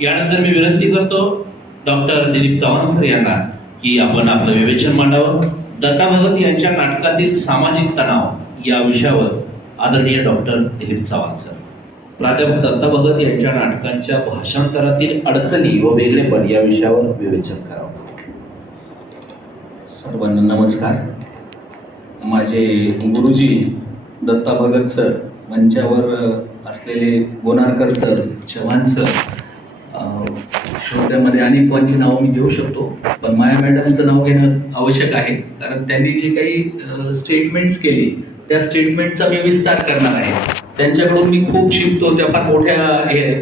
यानंतर मी विनंती करतो डॉक्टर दिलीप चव्हाण सर यांना की आपण आपलं विवेचन मांडावं. दत्ता भगत यांच्या नाटकातील सामाजिक तणाव या विषयावर आदरणीय डॉक्टर दिलीप चव्हाण सर. प्राध्यापक दत्ता भगत यांच्या नाटकांच्या भाषांतरातील अडचणी व वेगळेपण या विषयावर विवेचन करावं. सर्वांना नमस्कार. माझे गुरुजी दत्ता भगत सर, मंचावर असलेले गोनारकर सर, चव्हाण सर, श्रोत्यामध्ये अनेकांची नावं मी घेऊ शकतो, पण माया मॅडमचं नाव घेणं आवश्यक आहे, कारण त्यांनी जे काही स्टेटमेंट्स केली त्या स्टेटमेंटचा मी विस्तार करणार आहे. त्यांच्याकडून मी खूप शिकतो. त्या फार मोठ्या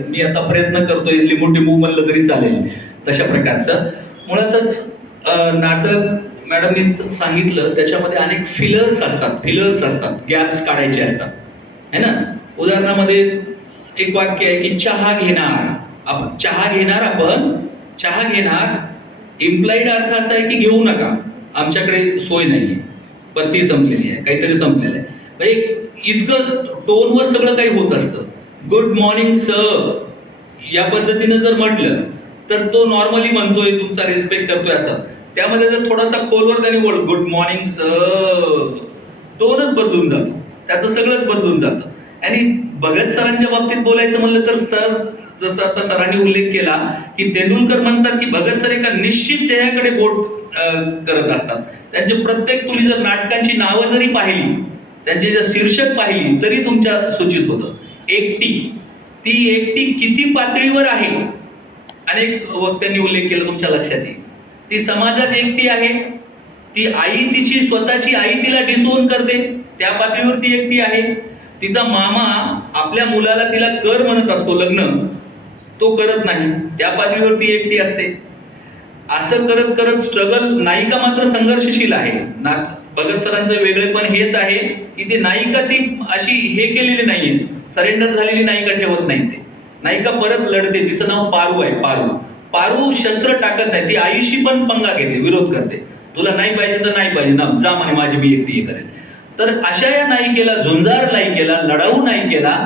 मी आता प्रयत्न करतोय लिंबू म्हणलं तरी चालेल तशा प्रकारचं. मुळातच नाटक मॅडमनी सांगितलं त्याच्यामध्ये अनेक फिलर्स असतात, गॅप्स काढायचे असतात, है ना. उदाहरणामध्ये एक वाक्य आहे की चहा घेणार इम्प्लाइड अर्थ असा आहे की घेऊ नका, आमच्याकडे सोय नाही, पत्ती संपलेली आहे, काहीतरी संपलेलं आहे. म्हणजे इतकं टोनवर सगळं काही होत असतं. गुड मॉर्निंग सर या पद्धतीनं जर म्हटलं तर तो नॉर्मली म्हणतोय, तुमचा रिस्पेक्ट करतोय असं. त्यामध्ये जर थोडासा खोलवर त्यांनी बोल गुड मॉर्निंग सर, टोनच बदलून जातो, त्याचं सगळंच बदलून जातं. आणि भगत सरांच्या बाबतीत बोलायचं म्हणलं तर सर, जसं आता सरांनी उल्लेख केला की तेंडुलकर म्हणतात की भगत सर एका निश्चित ध्येयाकडे बोट करत असतात. त्यांचे प्रत्येक, तुम्ही जर नाटकांची नावं जरी पाहिली, त्यांची जर शीर्षक पाहिली तरी तुमच्या सूचित होतं एकटी. ती एकटी किती पातळीवर आहे, अनेक वक्त्यांनी उल्लेख केला, तुमच्या लक्षात येईल. ती समाजात एकटी आहे, ती आई, तिची स्वतःची आई तिला डिसओन करते, त्या पातळीवर ती एकटी आहे. तिचा मामा आपल्या मुलाला तिला कर म्हणत असतो, लग्न तो करत नाही, त्या पातळीवर ती एकटी असते. असं करत करत स्ट्रगल, नायिका मात्र संघर्षशील आहे. भगत सरांचं वेगळेपण हेच आहे की ती नायिका ती अशी हे केलेली नाहीये, सरेंडर झालेली नायिका ठेवत नाही. ते नायिका परत लढते. तिचं नाव पारू आहे. पारू शस्त्र टाकत नाही, ती आईशी पण पंगा घेते, विरोध करते. तुला नाही पाहिजे तर नाही पाहिजे ना, जा म्हणे, माझी मी एकटी हे करेल. तर अशा या नायिकेला, झुंजार नायिकेला, लढाऊ नायिकेला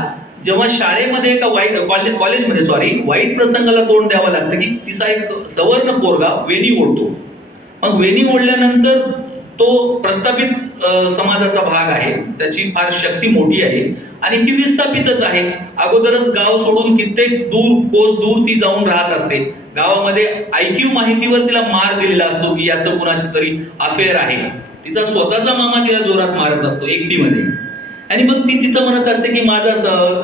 जेव्हा शाळेमध्ये एका कॉलेजमध्ये वाईट प्रसंगाला तोंड द्यावं लागतं की तिचा एक सवर्ण पोरगा वेणी ओढतो. मग वेणी ओढल्यानंतर तो प्रस्थापित समाजाचा भाग आहे, त्याची फार शक्ती मोठी आहे आणि ही विस्थापितच आहे. अगोदरच गाव सोडून कित्येक कोस दूर ती जाऊन राहत असते. गावामध्ये ऐकीव माहितीवर तिला मार दिलेला असतो की याचं कुणाशी तरी अफेअर आहे. तिचा स्वतःचा मामा तिला जोरात मारत असतो एकटीमध्ये. आणि मग ती तिथं म्हणत असते की माझा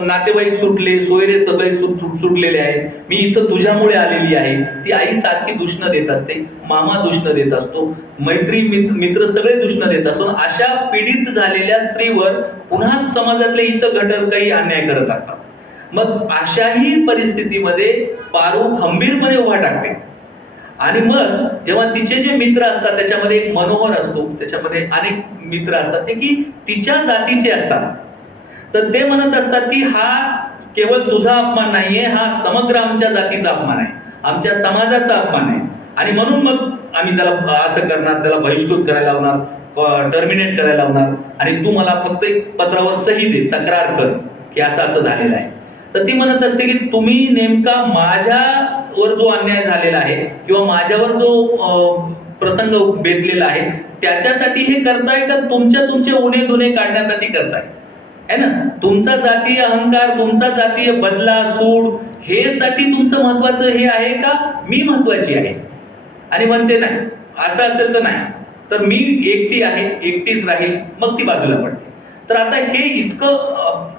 नातेवाईक सुटले, सोयरे सगळे सुटलेले आहेत, मी इथं तुझ्यामुळे आलेली आहे. ती आई सारखी दूषणं देत असते, मामा दूषणं देत असतो, मैत्री मित्र सगळे दूषणं देत असतो. अशा पीडित झालेल्या स्त्रीवर पुन्हा समाजातले इतर घटक काही अन्याय करत असतात. मग अशाही परिस्थितीमध्ये पारू खंबीरपणे उभा टाकते. आणि मग जेव्हा तिचे जे मित्र असतात, त्याच्यामध्ये एक मनोहर असतो, त्याच्यामध्ये अनेक मित्र असतात ते की तिच्या जातीचे असतात. तर ते म्हणत असतात की हा केवळ तुझा अपमान नाहीये, हा समग्र आमच्या जातीचा अपमान आहे, आमच्या समाजाचा अपमान आहे. आणि म्हणून मग आम्ही त्याला असं करणार, त्याला बहिष्कृत करायला लावणार, टर्मिनेट करायला लावणार, आणि तू मला फक्त एक पत्रावर सही दे, तक्रार कर की असं असं झालेलं आहे. तर ती म्हणत असते की तुम्ही नेमका माझ्यावर जो अन्याय झालेला आहे किंवा माझ्यावर जो प्रसंग बेतलेला आहे त्याच्यासाठी हे करताय का तुमचे उणे धुणे काढण्यासाठी करताय, है ना. तुमचा जातीय अहंकार, तुमचा जातीय बदला सूड हे साठी तुमचं महत्वाचं हे आहे का मी महत्वाची आहे. आणि म्हणते नाही, असं असेल तर नाही, तर मी एकटी आहे, एकटीच राहील, मग ती बाजूला पडते. तर आता हे इतकं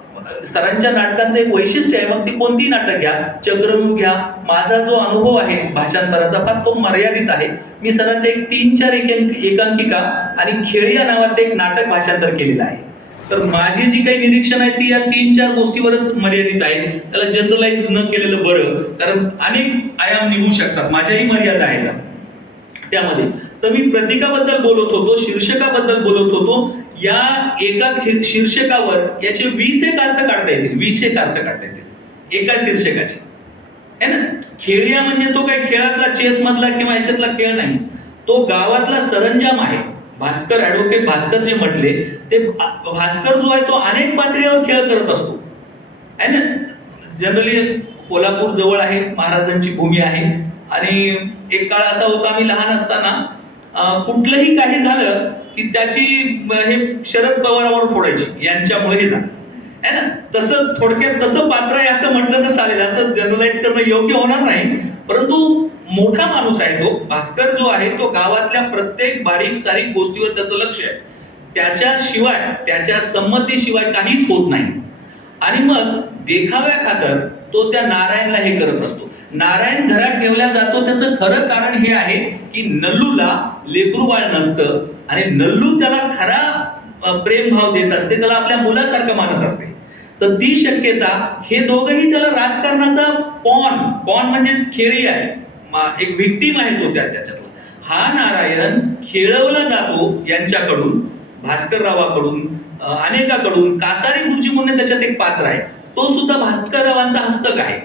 सरांच्या नाटकांचं एक वैशिष्ट्य आहे. मग ती कोणती नाटक घ्या, चक्रव्यूह घ्या, माझा जो अनुभव आहे भाषांतराचा फार तो मर्यादित आहे. मी सरांच्या एक 3-4 एकांकिका आणि खेळिया नावाचं एक नाटक भाषांतर केलेलं आहे. तर माझी जी काही निरीक्षण आहे ती या 3-4 गोष्टीवरच मर्यादित आहे. त्याला जनरलाइज न केलेलं बरं, कारण अनेक आयाम निघू शकतात, माझ्याही मर्यादा आहेत त्यामध्ये. तर मी प्रतीकाबद्दल बोलत होतो, शीर्षकाबद्दल बोलत होतो. या एका शीर्षकावर याचे 20 एक अर्थ काढता येतील एका शीर्षकाचे, है ना. खेळिया म्हणजे तो काही खेळातला, चेस मधला किंवा याच्यातला खेळ नाही, तो गावातला सरंजाम आहे. भास्कर, ऍडव्होकेट भास्कर जे म्हटले ते, भास्कर जो आहे तो अनेक पातळीवर खेळ करत असतो, है ना. जनरली कोल्हापूर जवळ आहे, महाराजांची भूमी आहे. आणि एक काळ असा होता, आम्ही लहान असताना कुठलंही काही झालं की त्याची हे शरद पवारावर फोडायची, यांच्यामुळे हे झालं है ना. तसं थोडक्यात तसं पात्र आहे असं म्हटलं तर चालेल, असं जनरलाइज करणं योग्य होणार नाही. परंतु मोठा माणूस आहे तो भास्कर जो आहे, तो गावातल्या प्रत्येक बारीक सारीक गोष्टीवर त्याचं लक्ष आहे. त्याच्याशिवाय, त्याच्या संमतीशिवाय काहीच होत नाही. आणि मग देखाव्या खातर तो त्या नारायणला हे करत असतो. नारायण घरात ठेवला जातो, त्याचं खरं कारण हे आहे की नल्लूला लेकरू बाळ नसतं आणि नल्लू त्याला खरा प्रेमभाव देत असते, त्याला आपल्या मुलासारखं मानत असते. तर ती शक्यता, हे दोघंही त्याला राजकारणाचा पॉन म्हणजे खेळी आहे, एक व्हिक्टीम आहे तो त्याच्यातला. हा नारायण खेळवला जातो यांच्याकडून, भास्कररावाकडून, अनेकाकडून. कासारी गुरुजी म्हणून त्याच्यात एक पात्र आहे, तो सुद्धा भास्कररावांचा हस्तक आहे.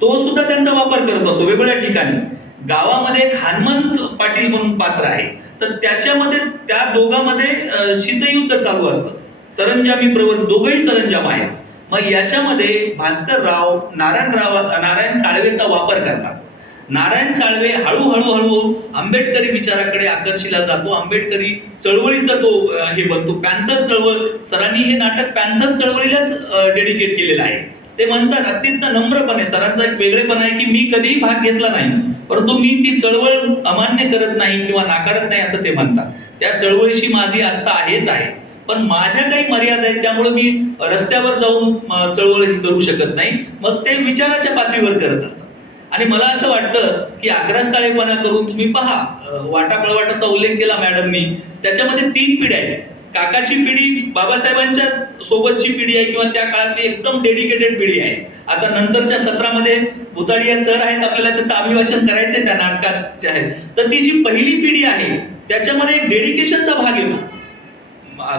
तो सुद्धा त्यांचा वापर करत असतो वेगवेगळ्या ठिकाणी. गावामध्ये एक हनुमंत पाटील म्हणून पात्र आहे, तर त्याच्यामध्ये त्या दोघांमध्ये शीतयुद्ध चालू असतं. सरंजामी प्रवर दोघंही सरंजाम आहेत. मग याच्यामध्ये भास्करराव नारायण साळवेचा वापर करतात. नारायण साळवे हळूहळू आंबेडकरी विचाराकडे आकर्षिला जातो. आंबेडकरी चळवळीचा तो हे बनतो. पॅन्थर चळवळ, सरांनी हे नाटक पॅन्थर चळवळीलाच डेडिकेट केलेलं आहे. ते म्हणतात अत्यंत नम्रपणे, सरांचा एक वेगळेपण आहे की मी कधीही भाग घेतला नाही, परंतु मी ती चळवळ अमान्य करत नाही किंवा नाकारत नाही असं ते म्हणतात. त्या चळवळीशी माझी आस्था आहेच आहे, पण माझ्या काही मर्यादा आहेत, त्यामुळे मी रस्त्यावर जाऊन चळवळ करू शकत नाही. मग ते विचाराच्या पातळीवर करत असतात. आणि मला असं वाटतं की आग्रस्ताळेपणा करून तुम्ही पहा, वाटापळवाटाचा उल्लेख केला मॅडमनी, त्याच्यामध्ये 3 पिढ्या आहेत. काकाची पिढी बाबासाहेबांच्या सोबतची पिढी आहे किंवा त्या काळातली एकदम डेडिकेटेड पिढी आहे. आता नंतरच्या सत्रामध्ये भुताडिया सर आहेत, आपल्याला त्याचं अभिभाषण करायचंय त्या नाटकात जे आहे. तर ती जी पहिली पिढी आहे त्याच्यामध्ये एक डेडिकेशनचा भाग येतो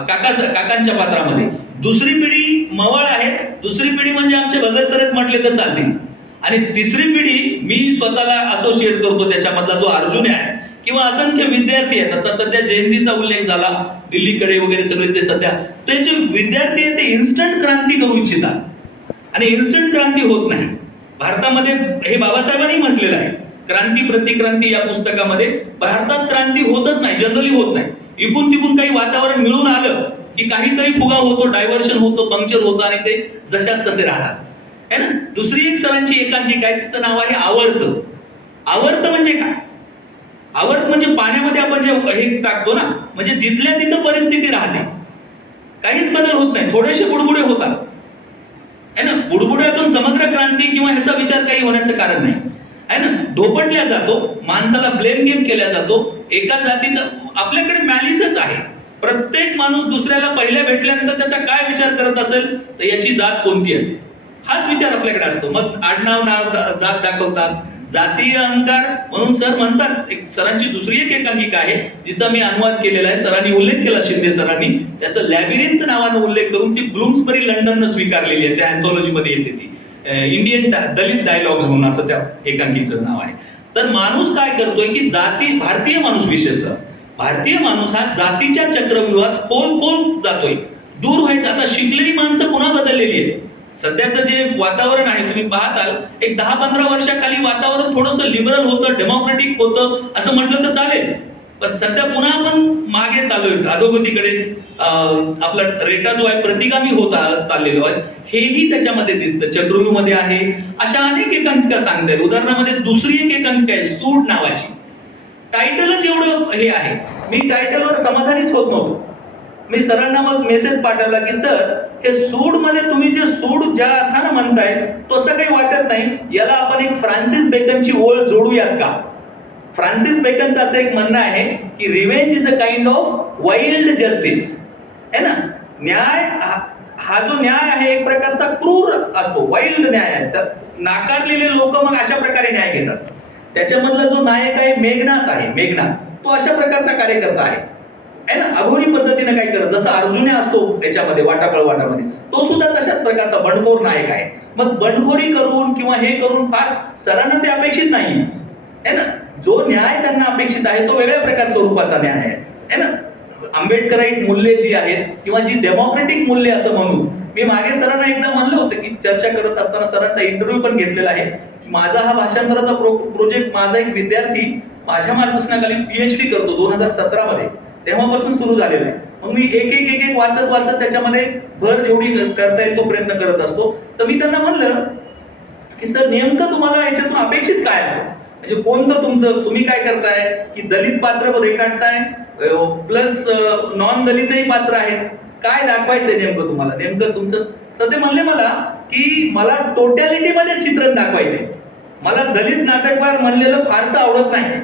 काकांच्या पात्रामध्ये. दुसरी पिढी मवळ आहे. दुसरी पिढी म्हणजे आमचे भगत सरच म्हटले तर चालतील. आणि तिसरी पिढी मी स्वतःला असोसिएट करतो त्याच्यामधला जो अर्जुन आहे, किंवा असंख्य विद्यार्थी आहेत. आता सध्या जयंतीचा उल्लेख झाला, दिल्लीकडे वगैरे सगळे जे सध्या ते जे विद्यार्थी आहेत ते इन्स्टंट क्रांती करू इच्छितात आणि इन्स्टंट क्रांती होत नाही. भारतामध्ये हे बाबासाहेबांनी म्हटलेलं आहे, क्रांती प्रतिक्रांती या पुस्तकामध्ये, भारतात क्रांती होतच नाही, जनरली होत नाही. इकून तिकून काही वातावरण मिळून आलं की काहीतरी फुगा होतो, डायव्हर्शन होतं, पंक्चर होतं आणि ते जशाच तसे राहतात है ना. दुसरी एक सरांची एकांकिका आहे, तिचं नाव आहे आवर्त. आवर्त म्हणजे काय? आवर्त म्हणजे पाण्यामध्ये आपण जे हे टाकतो ना, म्हणजे जिथल्या तिथं परिस्थिती राहते, काहीच बदल होत नाही, थोडेसे बुडबुडे होतात है ना. बुडबुड्यातून समग्र क्रांती किंवा ह्याचा विचार काही होण्याचं कारण नाही है ना. धोपटल्या जातो, माणसाला ब्लेम गेम केला जातो. एका जातीचं आपल्याकडे मॅलिसच आहे. प्रत्येक माणूस दुसऱ्याला पहिल्या भेटल्यानंतर त्याचा काय विचार करत असेल, तर याची जात कोणती असेल हाच विचार आपल्याकडे असतो. मग आडनाव नाव जात दाखवतात, जातीय अहंकार म्हणून सर म्हणतात. एक सरांची दुसरी एक एकांकिका आहे जिचा मी अनुवाद केलेला आहे, सरांनी उल्लेख केला, शिंदे सरांनी. त्याचं लॅबिरिंथ नावानं उल्लेख करून ती ब्लूम्सबरी लंडननं स्वीकारलेली आहे, त्या अँथॉलॉजीमध्ये येते ती. इंडियन दलित डायलॉग्स म्हणून असं त्या एकांकिकेचं नाव आहे. तर माणूस काय करतोय की जाती, भारतीय माणूस विशेषतः भारतीय माणूस हा जातीच्या चक्रव्यूहात खोल जातोय, दूर व्हायचं. आता शिकलेली माणसं पुन्हा बदललेली आहेत. सध्याचं जे वातावरण आहे तुम्ही पाहताल, एक 10-15 वर्षाखाली वातावरण थोडंसं लिबरल होतं, डेमोक्रेटिक होतं असं म्हटलं तर चालेल. पण सध्या पुन्हा आपण मागे चाललोय, अधोगतीकडे. आपला रेटा जो आहे प्रतिगामी होता चाललेलो आहे, हेही त्याच्यामध्ये दिसतं. चक्रव्यूहमध्ये आहे. अशा अनेक एकांकिका सांगता येईल. उदाहरणामध्ये दुसरी एक एकांकिका आहे सूड नावाची. टायटलच एवढं हे आहे, मी टायटलवर समाधानीच होत नव्हतो. मी सरांना मग मेसेज पाठवला की सर, हे सूड मध्ये तुम्ही जे सूड ज्या अर्थानं म्हणताय तसं काही वाटत नाही, याला आपण एक फ्रान्सिस बेकनची ओळ जोडूयात का? फ्रान्सिस बेकनचं असं एक म्हणणं आहे की revenge is a kind of wild justice है ना. न्याय हा जो न्याय आहे एक प्रकारचा क्रूर असतो, वाईल्ड न्याय आहे. तर नाकारलेले लोक मग अशा प्रकारे न्याय घेत असतात. त्याच्यामधला जो नायक आहे मेघनाथ आहे, मेघनाथ तो अशा प्रकारचा कार्यकर्ता आहे ना, अघोरी पद्धतीने काय करत, जसा अर्जुने असतो त्याच्यामध्ये वाटामध्ये, तो सुद्धा तशाच प्रकारचा बंडखोर नायक आहे. मग बंडखोरी करून किंवा हे करून फार सरांना ते अपेक्षित नाही है ना. जो न्याय त्यांना अपेक्षित आहे तो वेगळ्या प्रकारच्या स्वरूपाचा न्याय आहे ना. आंबेडकराईट मूल्ये जी आहेत किंवा जी डेमोक्रेटिक मूल्ये असं म्हणून, मी मागे सरांना एकदा म्हणलं होतं की चर्चा करत असताना सरांचा इंटरव्ह्यू पण घेतलेला आहे. माझा हा भाषांतराचा प्रोजेक्ट माझा एक विद्यार्थी माझ्या मार्गदर्शनाखाली PhD करतो 2017 मध्ये, तेव्हापासून सुरू झालेला आहे. मग मी एक वाचत त्याच्यामध्ये भर जेवढी करता येईल तो प्रयत्न करत असतो. तर मी त्यांना म्हणलं की सर नेमकं तुम्हाला याच्यातून अपेक्षित काय असेल, म्हणजे कोणतं तुम्ही काय करताय की दलित पात्र रेखाटताय प्लस नॉन दलितही पात्र आहेत, काय दाखवायचंय नेमकं तुम्हाला, नेमकं तुमचं. तर ते म्हणले मला की मला टोटॅलिटी मध्ये चित्रण दाखवायचंय, मला दलित नाटककार म्हणलेलं फारसं आवडत नाही.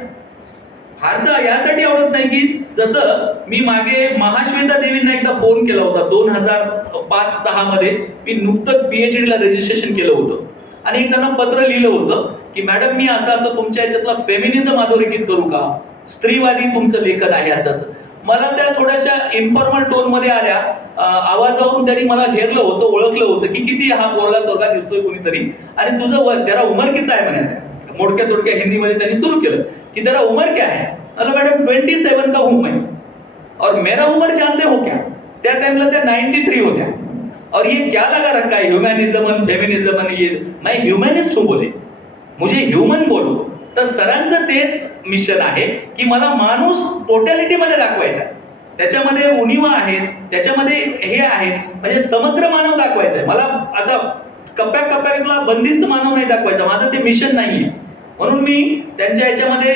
फारसं यासाठी आवडत नाही की जसं मी मागे महाश्वेता देवींना एकदा फोन केला होता 2005-06 मध्ये, मी नुकतंच PhD ला रजिस्ट्रेशन केलं होतं आणि एक त्यांना पत्र लिहिलं होतं की मॅडम मी असं तुमच्या याच्यातला फेमिनिझम अधोरेखित करू का, स्त्रीवादी तुमचं लेखन आहे असं. मला त्या थोड्याशा इन्फॉर्मल टोन मध्ये आल्या, आवाजावरून त्यांनी मला हेरलं होतं, ओळखलं होतं की किती हा बोलला सोरगा दिसतोय कोणीतरी, आणि तुझं त्याला उमर किती आहे म्हणाल्या. मोडक्या तोडक्या हिंदीमध्ये त्यांनी सुरू केलं की तेरा उमर क्या है. अरे मैडम 27 का हूं मैं और मेरा उमर जानते हो क्या. त्या टाइमला त्या 93 होत्या. और ये क्या लगा रखा है ह्युमॅनिझम फेमिनिझम, ये मैं ह्युमॅनिस्ट हूं बोले, मुझे ह्युमन बोलो. तर सरांचं तेच मिशन आहे की मला माणूस टोटॅलिटी मध्ये दाखवायचा, त्याच्यामध्ये उणिवा आहेत, त्याच्यामध्ये हे आहेत, म्हणजे समग्र मानव दाखवायचा आहे मला. असा कप्प्यातला बंदिस्त मानव नाही दाखवायचा, माझं ते मिशन नाहीये. म्हणून मी त्यांच्या याच्यामध्ये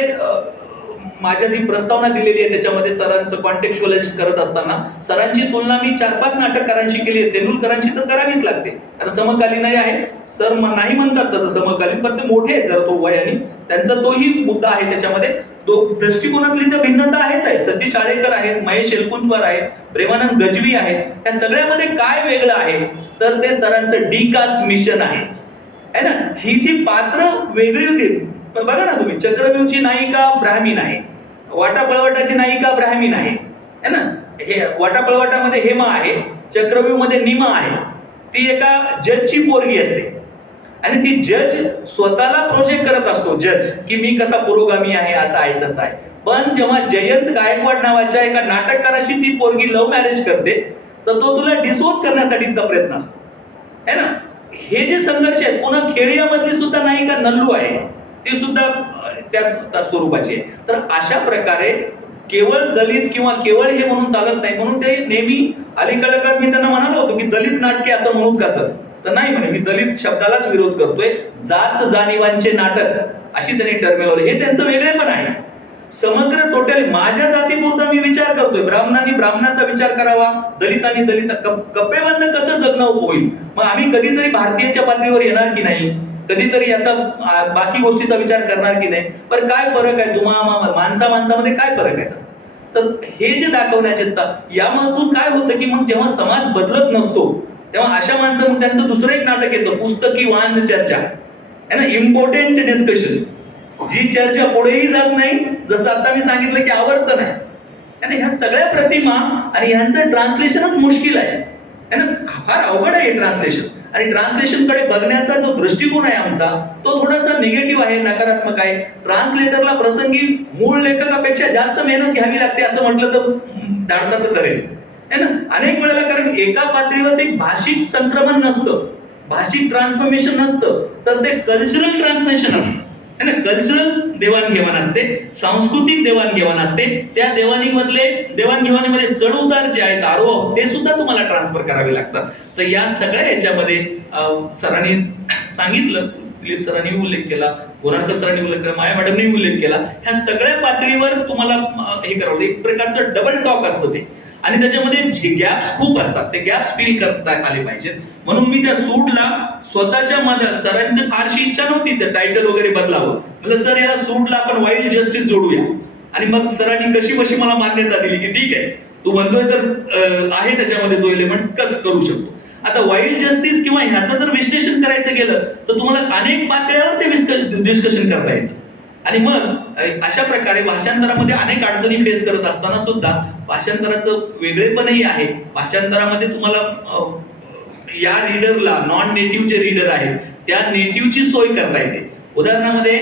माझ्या जी प्रस्तावना दिलेली आहे त्याच्यामध्ये सरांचं कॉन्टेक्च्युअलाइज करत असताना सरांची तुलना मी 4-5 नाटककारांशी केली आहे. तेंडुलकरांची तर करावीच लागते कारण समकालीनही आहे. सर नाही म्हणतात तसं समकालीन, पण ते मोठे आहेत जरा तो वयाने, त्यांचा तोही मुद्दा आहे त्याच्यामध्ये. दृष्टिकोनातली तर भिन्नता आहे. सतीश आळेकर आहेत, महेश एलकुंचवार आहेत, प्रेमानंद गजवी आहेत. त्या सगळ्यामध्ये काय वेगळं आहे तर ते सरांचं डीकास्ट मिशन आहे ना. ही जी पात्र वेगळी होती, बघा ना तुम्ही, चक्रव्यूहची नायिका ब्राह्मीण आहे, वाटापळवाटाची नायिका ब्राह्मीण आहे है ना. हे वाटापळवाटामध्ये हेमा आहे, चक्रव्यूह मध्ये निमा आहे. ती एका जजची पोरगी असते आणि ती जज स्वतःला प्रोजेक्ट करत असतो, जज की मी कसा पुरोगामी आहे, असं आहे तसं आहे. पण जेव्हा जयंत गायकवाड नावाच्या एका नाटककाराशी ती पोरगी लव्ह मॅरेज करते तर तो तुला डिसोन करण्यासाठीचा प्रयत्न असतो है ना. हे जे संघर्ष आहेत, पुन्हा खेडियामधली सुद्धा नायिका नल्लू आहे, ती सुद्धा त्याच स्वरूपाची आहे. तर अशा प्रकारे केवळ दलित किंवा केवळ हे म्हणून चालत नाही. म्हणून ते नेहमी अलीकडे काळात मी त्यांना म्हणालो होतो की दलित नाटके असं म्हणून कसं, तर नाही म्हणे, मी दलित शब्दालाच विरोध करतोय. जात जाणीवांचे नाटक अशी त्यांनी टर्मिनॉलॉजी, हे त्यांचं वेगळे पण आहे. समग्र टोटल माझ्या जातीपुरता मी विचार करतोय, ब्राह्मणांनी ब्राह्मणाचा विचार करावा, दलितांनी दलित, कप्पेबंद कसं जगणं होईल. मग आम्ही कधीतरी भारतीयाच्या पातळीवर येणार की नाही, कधीतरी याचा बाकी गोष्टीचा विचार करणार की नाही. पण काय फरक आहे माणसामध्ये काय फरक आहे तसं. तर हे जे दाखवण्याचे यामधून काय होतं की मग जेव्हा समाज बदलत नसतो तेव्हा अशा माणसं, त्यांचं दुसरं एक नाटक येतं, पुस्तकी वांझ चर्चा है ना, इम्पॉर्टंट डिस्कशन, जी चर्चा पुढेही जात नाही, जसं आता मी सांगितलं की आवर्तन आहे. आणि ह्या सगळ्या प्रतिमा आणि ह्यांचं ट्रान्सलेशनच मुश्किल आहे ना, फार अवघड आहे ट्रान्सलेशन. आणि ट्रान्सलेशन कडे बघण्याचा जो दृष्टिकोन आहे आमचा तो थोडासा निगेटिव्ह आहे, नकारात्मक आहे. ट्रान्सलेटरला प्रसंगी मूळ लेखकापेक्षा जास्त मेहनत घ्यावी लागते असं म्हटलं तर धाडसाचं करेल है ना. अनेक वेळेला, कारण एका पातळीवर एक भाषिक संक्रमण नसतं, भाषिक ट्रान्सफॉर्मेशन नसतं, तर ते कल्चरल ट्रान्सलेशन असतं है ना. कल्चरल देवाणघेवाण असते, सांस्कृतिक देवाणघेवाण असते. त्या देवाणघेवाणीमध्ये चढ उतार जे आहेत, आरोह, ते सुद्धा तुम्हाला ट्रान्सफर करावे लागतात. तर या सगळ्या याच्यामध्ये सरांनी सांगितलं, दिलीप सरांनी उल्लेख केला, गोरारकर सरांनी उल्लेख केला, माया मॅडमनी उल्लेख केला, ह्या सगळ्या पातळीवर तुम्हाला हे करावं. एक प्रकारचं डबल टॉक असतं ते, आणि त्याच्यामध्ये गॅप्स खूप असतात, ते गॅप्स फिल करता आले पाहिजेत. म्हणून मी त्या सूटला स्वतःच्या मदत, सरांची फारशी इच्छा नव्हती ते टायटल वगैरे बदलावं. म्हणजे सर याला सूटला आपण वाईल्ड जस्टिस जोडूया. आणि मग सरांनी कशी मला मान्यता दिली की ठीक आहे, तू म्हणतोय तर आहे त्याच्यामध्ये तो एलिमेंट, कसं करू शकतो. आता वाईल्ड जस्टिस किंवा ह्याचं जर विश्लेषण करायचं गेलं तर तुम्हाला अनेक पातळ्यावर ते डिस्कशन करता येतं. आणि मग अशा प्रकारे भाषांतरामध्ये अनेक अडचणी फेस करत असताना सुद्धा भाषांतराचं वेगळेपणही आहे. भाषांतरामध्ये तुम्हाला या रीडरला, नॉन नेटिव्ह जे रीडर आहेत त्या नेटिव्हची सोय करता येते. उदाहरणामध्ये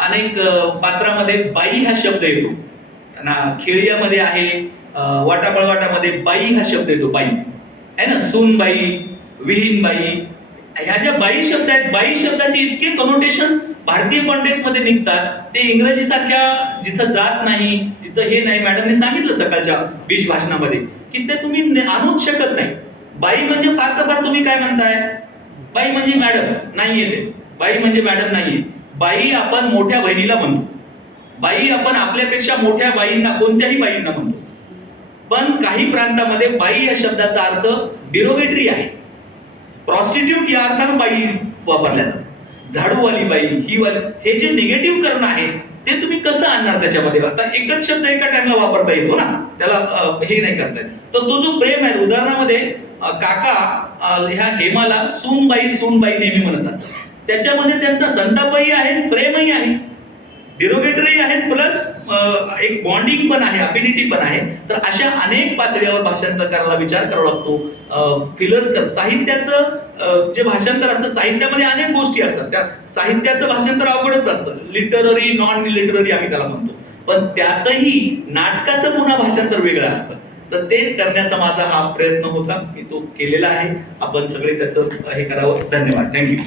अनेक पात्रामध्ये बाई हा शब्द येतो ना, खेळियामध्ये आहे, वाटापळवाटामध्ये बाई हा शब्द येतो, बाई आहे ना, सूनबाई, विहीनबाई, ह्या ज्या बाई शब्द आहेत, बाई शब्दाचे इतके कनोटेशन भारतीय कॉन्टेक्स्ट मध्ये निघतात, ते इंग्रजी सारख्या जिथं जात नाही, जिथं हे नाही. मॅडमने सांगितलं सकाळच्या बीज भाषणामध्ये की ते तुम्ही आणूच शकत नाही. बाई म्हणजे फार तर फार तुम्ही काय म्हणताय, बाई म्हणजे मॅडम नाही येते, बाई म्हणजे मॅडम नाही. बाई आपण मोठ्या बहिणीला म्हणतो, बाई आपण आपल्यापेक्षा मोठ्या बाईंना, कोणत्याही बाईंना म्हणतो. पण काही प्रांतामध्ये बाई या शब्दाचा अर्थ डिरोगेटरी आहे. प्रॉस्टिट्यूट या अर्थानं बाई वापरल्या जातात. झाडूवाली बाई, ही वाली, हे जे निगेटिव्ह करण आहे ते तुम्ही कसं आणणार त्याच्यामध्ये. आता एकच शब्द एका टाइमला वापरता येतो ना, त्याला हे नाही करता येत. तर तो जो प्रेम आहे, उदाहरणामध्ये काका ह्या हेमाला सूनबाई सूनबाई नेहमी म्हणत असतात. त्याच्यामध्ये त्यांचा संतापही आहे, प्रेमही आहे, डिरोगेटरी आहे, प्लस एक बॉन्डिंग पण आहे, अफिनिटी पण आहे. तर अशा अनेक पातळीवर भाषांतरकाराला विचार करावा लागतो. फिलर्स कर साहित्याचं जे भाषांतर असतं, साहित्यामध्ये अनेक गोष्टी असतात. त्या साहित्याचं भाषांतर अवघडच असतं, लिटररी नॉन लिटररी आम्ही त्याला म्हणतो. पण त्यातही नाटकाचं पुन्हा भाषांतर वेगळं असतं. तर ते करण्याचा माझा हा प्रयत्न होता, मी तो केलेला आहे. आपण सगळे त्याचं हे करावं. धन्यवाद. थँक्यू.